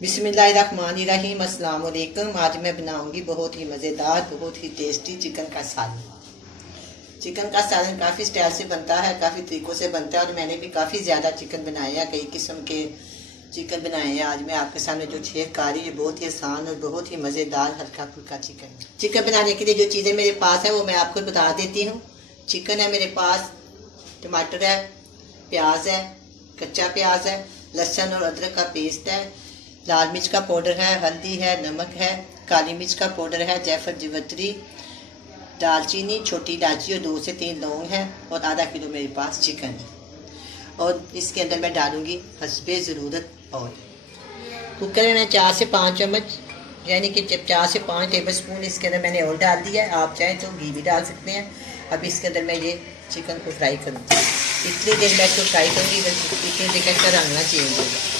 बिस्मिल्लाहिर्रहमानिर्रहीम। अस्सलाम वालेकुम। आज मैं बनाऊंगी बहुत ही मज़ेदार, बहुत ही टेस्टी चिकन का सालन। चिकन का सालन काफ़ी स्टाइल से बनता है, काफ़ी तरीक़ों से बनता है और मैंने भी काफ़ी ज़्यादा चिकन बनाए हैं, कई किस्म के चिकन बनाए हैं। आज मैं आपके सामने जो शेयर कर रही हूँ बहुत ही आसान और बहुत ही मज़ेदार हल्का फुल्का चिकन बनाने के लिए जो चीज़ें मेरे पास है वो मैं आपको बता देती हूँ। चिकन है मेरे पास, टमाटर है, प्याज है, कच्चा प्याज है, लहसुन और अदरक का पेस्ट है, लाल मिर्च का पाउडर है, हल्दी है, नमक है, काली मिर्च का पाउडर है, जायफल जावित्री, दालचीनी, छोटी इलायची और 2 से 3 लौंग है और आधा किलो मेरे पास चिकन है। और इसके अंदर मैं डालूंगी हस्बे ज़रूरत ऑयल। कुकर में 4 से 5 चम्मच यानी कि 4 से 5 टेबल स्पून इसके अंदर मैंने ऑयल डाल दिया है। आप चाहें तो घी भी डाल सकते हैं। अब इसके अंदर मैं ये चिकन को फ्राई करूँगी। इतनी देर मैं इसको फ्राई करूँगी, इतनी देर का इसका रंग ना चेंज होगा।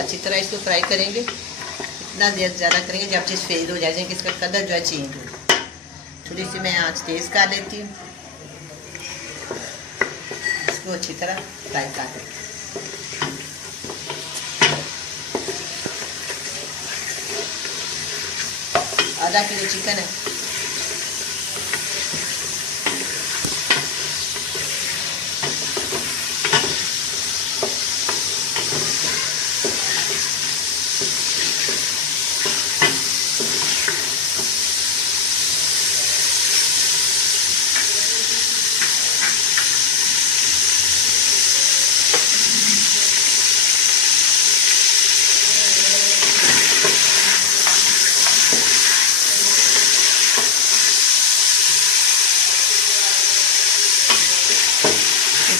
अच्छी तरह इसको फ्राई करेंगे, इतना देर ज़्यादा करेंगे जब चीज़ फेल हो जाए कि इसका कलर जो है चेंज हो। थोड़ी सी मैं आँच तेज़ कर लेती हूँ, इसको अच्छी तरह फ्राई कर लेती हूँ। आधा किलो चिकन है,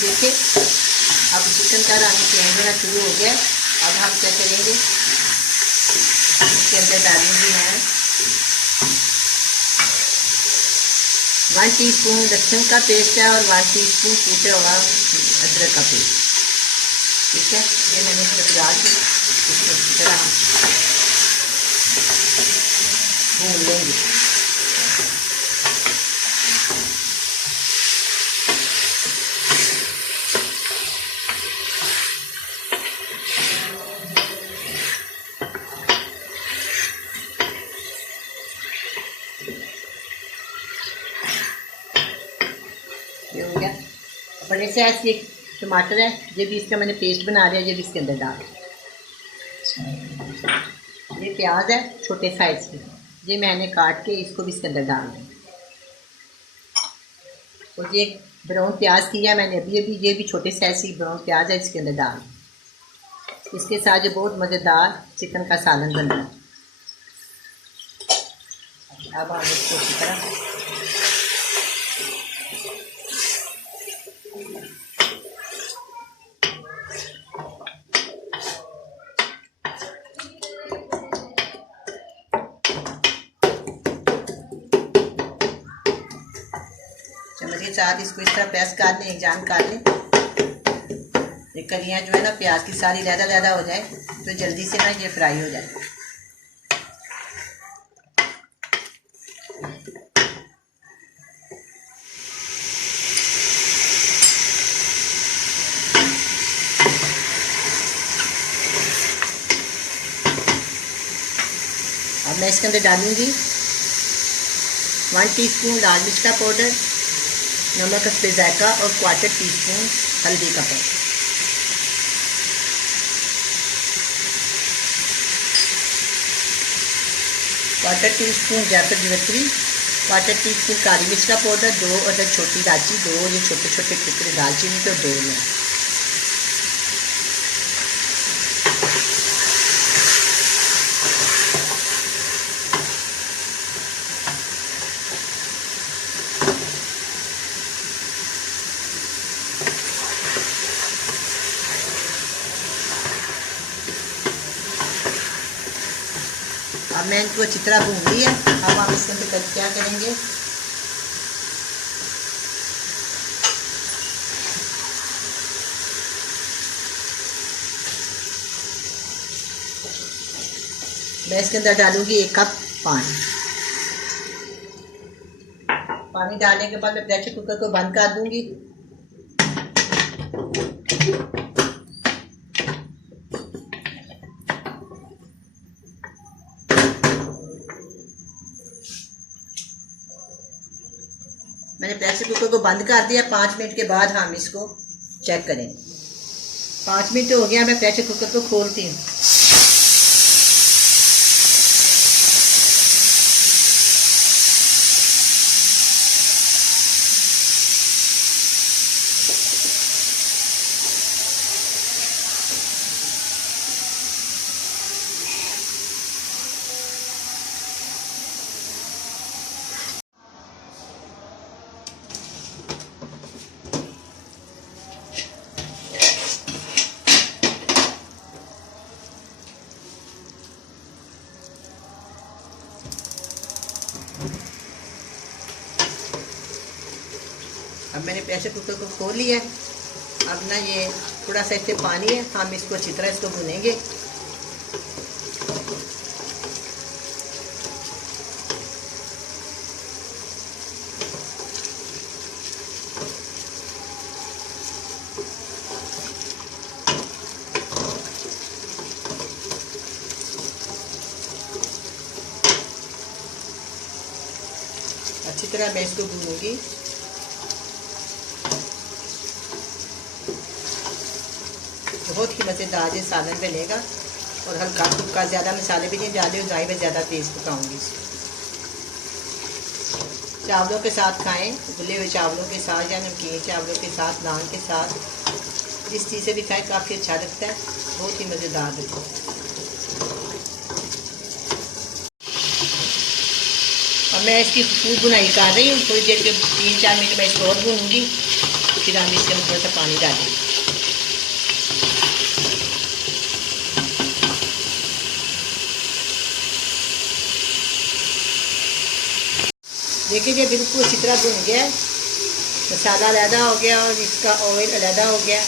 देखिए अब चिकन का रंग चेंज होना शुरू हो गया। अब हम क्या करेंगे, इसके अंदर डालूंगी मैं 1 टीस्पून लहसुन का पेस्ट है और 1 टीस्पून कूटा हुआ अदरक का पेस्ट। ठीक है, ये मैंने इसमें डाल के इसको अच्छी तरह भून लेंगे। ये हो गया। बड़े साइज के टमाटर है, ये भी इसका मैंने पेस्ट बना लिया, ये भी इसके अंदर डाल। ये प्याज है छोटे साइज की, ये मैंने काट के इसको भी इसके अंदर डाल दिया। और ये ब्राउन प्याज किया मैंने अभी अभी, ये भी छोटे साइज की ब्राउन प्याज है, इसके अंदर डाल। इसके साथ जो बहुत मज़ेदार चिकन का सालन बन रहा है। अब हम इसको अच्छी तरह चम्मच के साथ इसको इस तरह प्रेस कर लें, एक जान कर लें। ये कलियाँ जो है ना प्याज की सारी लहदा हो जाए तो जल्दी से ना ये फ्राई हो जाए। अब मैं इसके अंदर डालूंगी 1 टीस्पून लाल मिर्च का पाउडर, नमक हस्बे जायका और 1/4 टीस्पून हल्दी का पाउडर। क्वार्टर टीस्पून जायफल जावित्री, 1/4 टीस्पून काली मिर्च का पाउडर, 2 अदर छोटी इलायची, 2 ये छोटे छोटे टुकड़े दालचीनी के, 2 में अब मैं इनको अच्छी तरह भून ली है। अब हम इसके अंदर क्या करेंगे, मैं इसके अंदर डालूंगी 1 कप पानी। पानी डालने के बाद मैं प्रेशर कुकर को बंद कर दूंगी मैंने प्रेशर कुकर को बंद कर दिया। 5 मिनट के बाद हम इसको चेक करें। 5 मिनट हो गया, मैं प्रेशर कुकर को खोलती हूँ। अब मैंने प्रेशर कुकर को खोल लिया है। अब ना ये थोड़ा सा इससे पानी है, हम इसको अच्छी तरह इसको भुनेंगे। अच्छी तरह मैं इसको भूनूंगी। बहुत ही मज़ेदार ये सालन बनेगा और हल्का फुल्का, ज़्यादा मसाले भी नहीं डाले और में ज़्यादा तेज़ पकाऊंगी। चावलों के साथ खाएं, उबले हुए चावलों के साथ या नमकीन चावलों के साथ, नान के साथ, जिस चीज़ से भी खाएं काफ़ी अच्छा लगता है, बहुत ही मज़ेदार लगता है। और मैं इसकी खूब बुनाई कर रही हूँ। थोड़ी देर के 3-4 मिनट मैं इसको और भूनूंगी, फिर हम इसके अंदर थोड़ा सा पानी डालेंगे। देखिए ये बिल्कुल अच्छी तरह भुन गया है, मसाला अलहदा हो गया और इसका ऑयल अलहदा हो गया।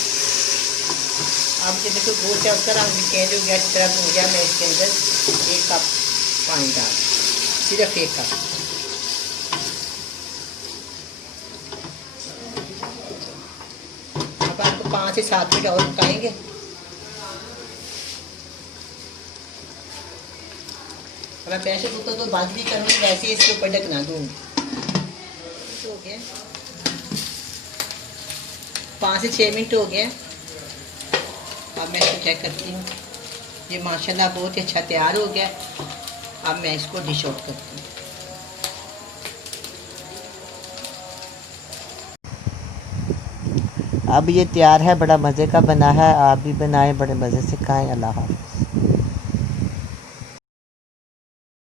अब जब इसको गोश्त है उसका रंग भी चेंज हो गया, अच्छी तरह भुन गया। मैं इसके अंदर 1 कप पानी डाल, सिर्फ 1 कप। अब आपको 5 से 7 मिनट और पकाएंगे। मैं प्रेशर कुकर तो बंद भी करूँगी, वैसे ही इसके ऊपर ढकना दूँगी। हो गया 5 से 6 मिनट हो गए। अब मैं इसको चेक करती हूँ। ये माशाल्लाह बहुत ही अच्छा तैयार हो गया। अब मैं इसको डिश आउट करती हूँ। अब ये तैयार है, बड़ा मज़े का बना है। आप भी बनाएं, बड़े मज़े से खाएं। अल्लाह हाफ़िज़।